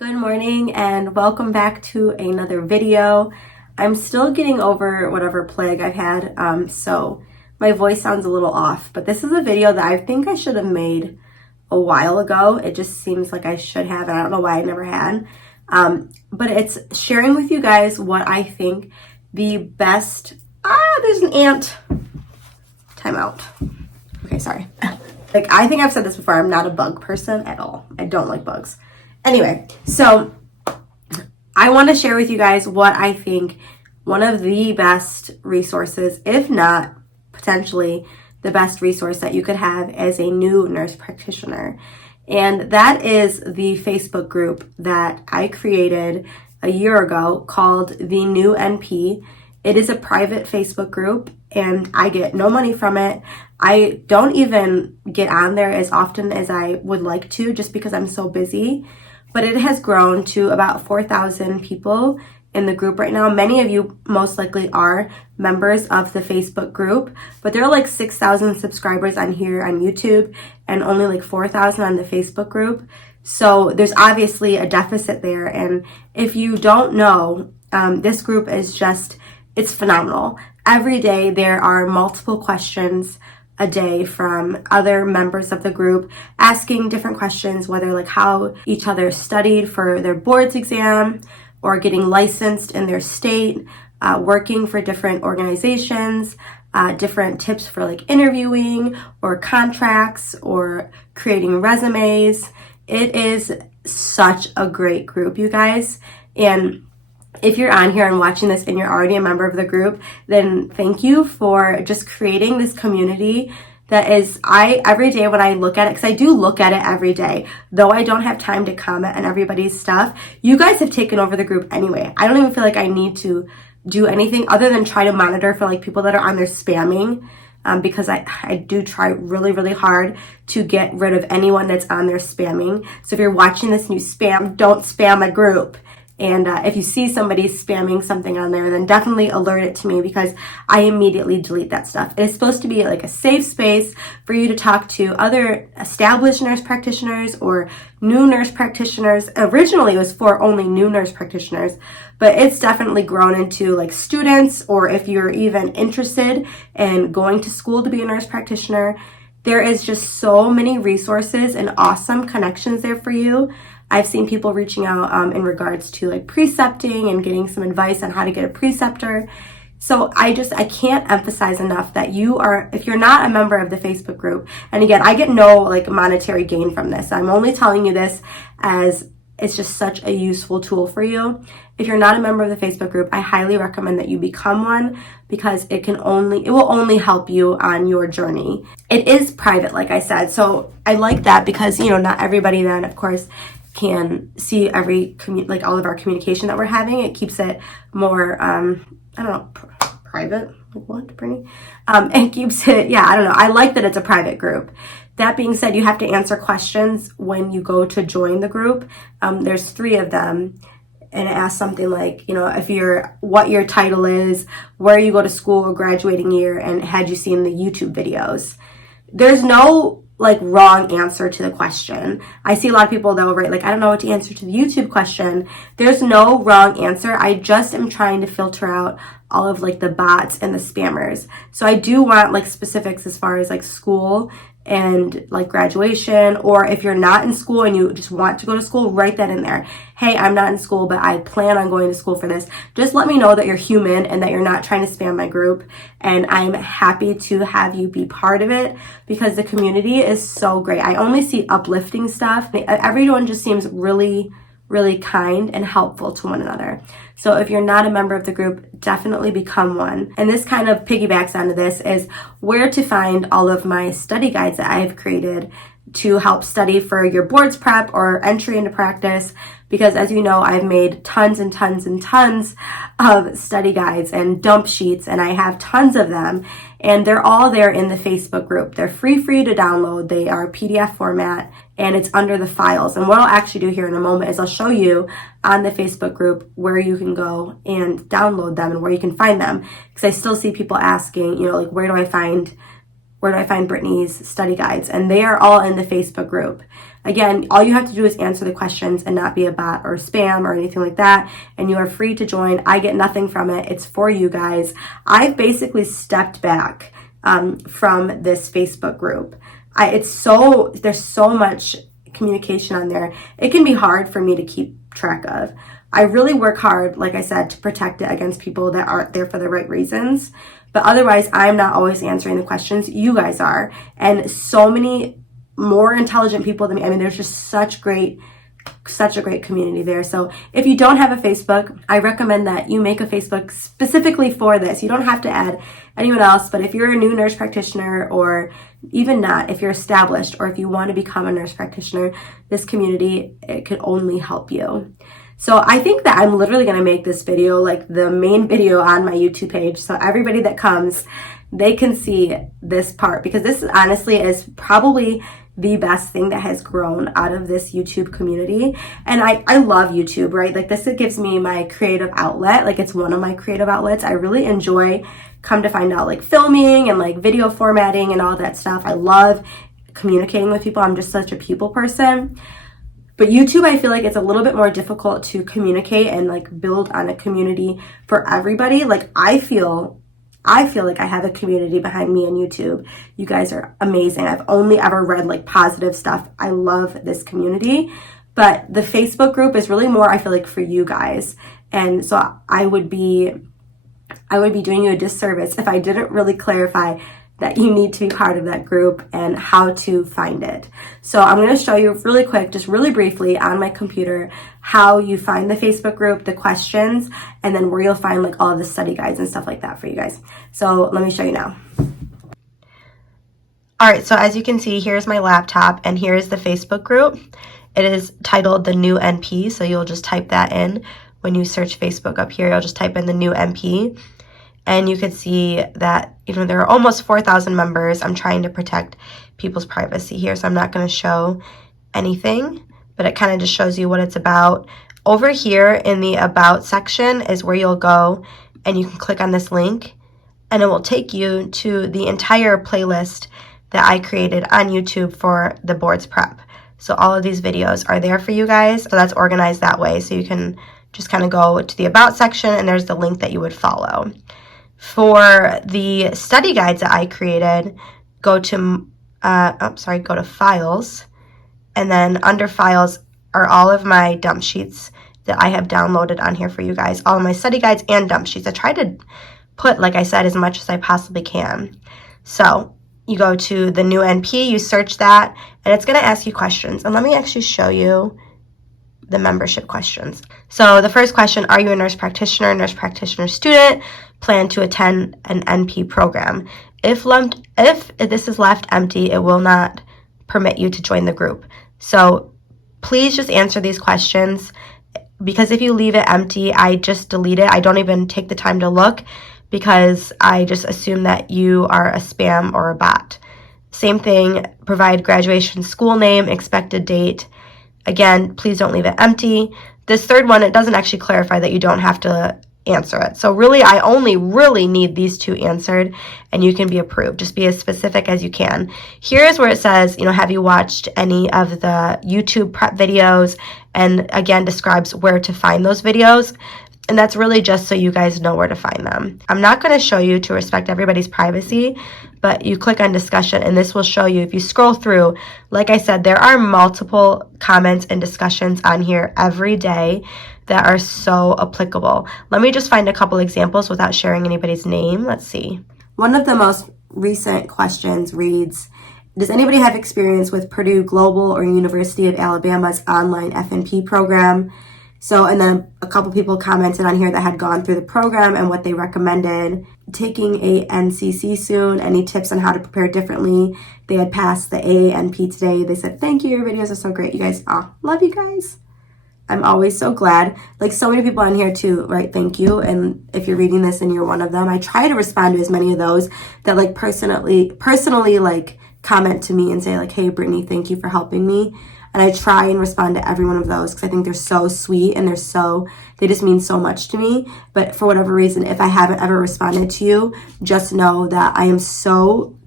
Good morning and welcome back to another video. I'm still getting over whatever plague I've had, so my voice sounds a little off, but this is a video that I think I should have made a while ago. It just seems like I should have, and I don't know why I never had. But it's sharing with you guys what I think the best, there's an ant. Time out. Okay, sorry. I think I've said this before, I'm not a bug person at all. I don't like bugs. Anyway, so I want to share with you guys what I think one of the best resources, if not potentially the best resource that you could have as a new nurse practitioner. And that is the Facebook group that I created a year ago called the New NP. It is a private Facebook group and I get no money from it. I don't even get on there as often as I would like to just because I'm so busy. But it has grown to about 4,000 people in the group right now. Many of you most likely are members of the Facebook group, but there are like 6,000 subscribers on here on YouTube and only like 4,000 on the Facebook group. So there's obviously a deficit there. And if you don't know, this group is just, it's phenomenal. Every day there are multiple questions a day from other members of the group asking different questions, whether like how each other studied for their boards exam or getting licensed in their state, working for different organizations, different tips for like interviewing or contracts or creating resumes. It is such a great group, you guys. And if you're on here and watching this and you're already a member of the group, then thank you for just creating this community that is, every day when I look at it, because I do look at it every day, though I don't have time to comment on everybody's stuff, you guys have taken over the group anyway. I don't even feel like I need to do anything other than try to monitor for like people that are on there spamming, because I do try really, really hard to get rid of anyone that's on there spamming. So if you're watching this and you spam, don't spam a group. And if you see somebody spamming something on there, then definitely alert it to me because I immediately delete that stuff. It is supposed to be like a safe space for you to talk to other established nurse practitioners or new nurse practitioners. Originally, it was for only new nurse practitioners, but it's definitely grown into like students, or if you're even interested in going to school to be a nurse practitioner. There is just so many resources and awesome connections there for you. I've seen people reaching out in regards to like precepting and getting some advice on how to get a preceptor. So I can't emphasize enough that if you're not a member of the Facebook group, and again, I get no like monetary gain from this. I'm only telling you this as it's just such a useful tool for you. If you're not a member of the Facebook group, I highly recommend that you become one because it will only help you on your journey. It is private, like I said. So I like that because, not everybody then, of course, can see all of our communication that we're having. It keeps it more, private. Like what, Brittany? It keeps it, I like that it's a private group. That being said, you have to answer questions when you go to join the group. There's 3 of them. And it asks something like, what your title is, where you go to school or graduating year, and had you seen the YouTube videos. There's no wrong answer to the question. I see a lot of people that will write I don't know what to answer to the YouTube question. There's no wrong answer. I just am trying to filter out all of the bots and the spammers. So I do want specifics as far as school and graduation, or if you're not in school and you just want to go to school, write that in there. Hey, I'm not in school, but I plan on going to school for this. Just let me know that you're human and that you're not trying to spam my group. And I'm happy to have you be part of it because the community is so great. I only see uplifting stuff. Everyone just seems really, really kind and helpful to one another. So if you're not a member of the group, definitely become one. And this kind of piggybacks onto this is where to find all of my study guides that I've created to help study for your boards prep or entry into practice. Because as you know, I've made tons and tons and tons of study guides and dump sheets, and I have tons of them. And they're all there in the Facebook group. They're free to download. They are PDF format, and it's under the files. And what I'll actually do here in a moment is I'll show you on the Facebook group where you can go and download them and where you can find them. Because I still see people asking, where do I find Brittany's study guides? And they are all in the Facebook group. Again, all you have to do is answer the questions and not be a bot or spam or anything like that. And you are free to join. I get nothing from it. It's for you guys. I've basically stepped back from this Facebook group. There's so much communication on there. It can be hard for me to keep track of. I really work hard, like I said, to protect it against people that aren't there for the right reasons. But otherwise, I'm not always answering the questions. You guys are. And so many more intelligent people than me. I mean, there's just such a great community there. So if you don't have a Facebook, I recommend that you make a Facebook specifically for this. You don't have to add anyone else, but if you're a new nurse practitioner, or even not, if you're established, or if you want to become a nurse practitioner, this community, it could only help you. So I think that I'm literally going to make this video like the main video on my YouTube page. So everybody that comes, they can see this part, because this honestly is probably the best thing that has grown out of this YouTube community. And I love YouTube, right? Like this, it gives me my creative outlet. Like it's one of my creative outlets. I really enjoy, come to find out, like filming and like video formatting and all that stuff. I love communicating with people. I'm just such a people person. But YouTube, I feel like it's a little bit more difficult to communicate and like build on a community for everybody. Like I feel like I have a community behind me on YouTube. You guys are amazing. I've only ever read like positive stuff. I love this community. But the Facebook group is really more, I feel like, for you guys. And so I would be doing you a disservice if I didn't really clarify that you need to be part of that group and how to find it. So I'm going to show you really quick, just really briefly on my computer, how you find the Facebook group, the questions, and then where you'll find like all of the study guides and stuff like that for you guys. So let me show you now. All right, so as you can see, here's my laptop and here's the Facebook group. It is titled The New NP, so you'll just type that in. When you search Facebook up here, you'll just type in The New NP. And you can see that, there are almost 4,000 members. I'm trying to protect people's privacy here, so I'm not going to show anything, but it kind of just shows you what it's about. Over here in the About section is where you'll go, and you can click on this link, and it will take you to the entire playlist that I created on YouTube for the boards prep. So all of these videos are there for you guys. So that's organized that way, so you can just kind of go to the About section, and there's the link that you would follow. For the study guides that I created, go to Files, and then under Files are all of my dump sheets that I have downloaded on here for you guys, all of my study guides and dump sheets. I try to put, like I said, as much as I possibly can. So you go to the New NP, you search that, and it's going to ask you questions. And let me actually show you the membership questions. So the first question, are you a nurse practitioner student, plan to attend an NP program? If this is left empty, it will not permit you to join the group. So please just answer these questions, because if you leave it empty, I just delete it. I don't even take the time to look, because I just assume that you are a spam or a bot. Same thing, provide graduation school name, expected date. Again, please don't leave it empty. This third one, it doesn't actually clarify that you don't have to answer it. So really, I only really need these two answered, and you can be approved. Just be as specific as you can. Here's where it says, have you watched any of the YouTube prep videos? And again, describes where to find those videos. And that's really just so you guys know where to find them. I'm not going to show you to respect everybody's privacy, but you click on discussion and this will show you. If you scroll through, like I said, there are multiple comments and discussions on here every day that are so applicable. Let me just find a couple examples without sharing anybody's name. Let's see. One of the most recent questions reads, does anybody have experience with Purdue Global or University of Alabama's online FNP program? So, and then a couple people commented on here that had gone through the program and what they recommended. Taking a NCC soon, any tips on how to prepare differently? They had passed the ANP today. They said, thank you, your videos are so great. You guys, love you guys. I'm always so glad. Like so many people on here too, right? Thank you. And if you're reading this and you're one of them, I try to respond to as many of those that like personally like comment to me and say like, hey, Brittany, thank you for helping me. And I try and respond to every one of those because I think they're so sweet and they just mean so much to me. But for whatever reason, if I haven't ever responded to you, just know that I am so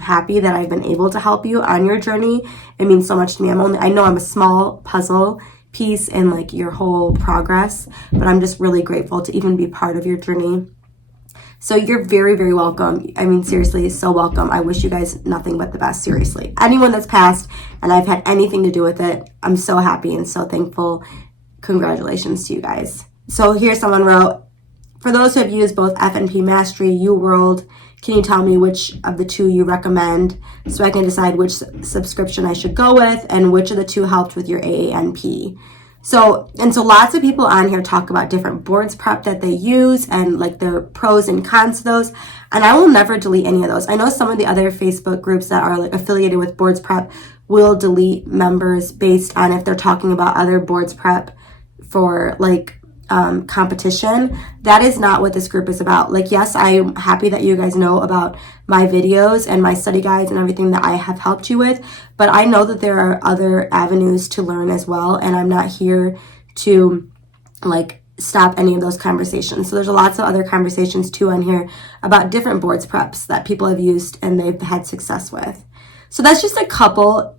happy that I've been able to help you on your journey. It means so much to me. I know I'm a small puzzle piece in like your whole progress, but I'm just really grateful to even be part of your journey. So you're very, very welcome. I mean, seriously, so welcome. I wish you guys nothing but the best, seriously. Anyone that's passed and I've had anything to do with it, I'm so happy and so thankful. Congratulations to you guys. So here someone wrote, for those who have used both FNP Mastery, UWorld, can you tell me which of the two you recommend so I can decide which subscription I should go with and which of the two helped with your AANP? So lots of people on here talk about different boards prep that they use and like the pros and cons to those. And I will never delete any of those. I know some of the other Facebook groups that are like affiliated with boards prep will delete members based on if they're talking about other boards prep for like competition. That is not what this group is about. Like, yes, I'm happy that you guys know about my videos and my study guides and everything that I have helped you with, but I know that there are other avenues to learn as well, and I'm not here to like stop any of those conversations. So there's lots of other conversations too on here about different boards preps that people have used and they've had success with. So that's just a couple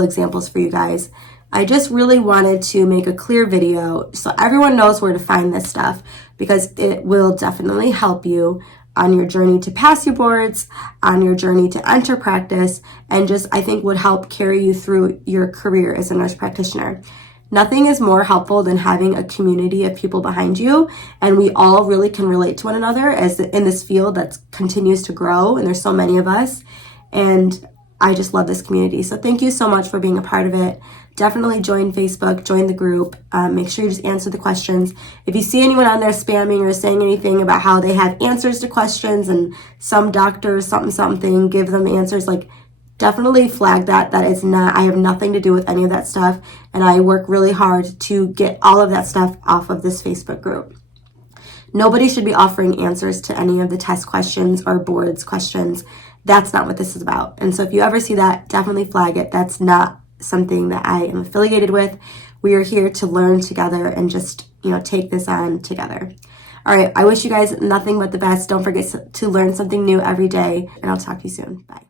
examples for you guys. I just really wanted to make a clear video so everyone knows where to find this stuff, because it will definitely help you on your journey to pass your boards, on your journey to enter practice, and just I think would help carry you through your career as a nurse practitioner. Nothing is more helpful than having a community of people behind you, and we all really can relate to one another as in this field that continues to grow, and there's so many of us, and I just love this community. So thank you so much for being a part of it. Definitely join Facebook, join the group. Make sure you just answer the questions. If you see anyone on there spamming or saying anything about how they have answers to questions and some doctor something give them answers, like definitely flag that. That is not, I have nothing to do with any of that stuff. And I work really hard to get all of that stuff off of this Facebook group. Nobody should be offering answers to any of the test questions or boards questions. That's not what this is about. And so if you ever see that, definitely flag it. That's not something that I am affiliated with. We are here to learn together and just, take this on together. All right. I wish you guys nothing but the best. Don't forget to learn something new every day, and I'll talk to you soon. Bye.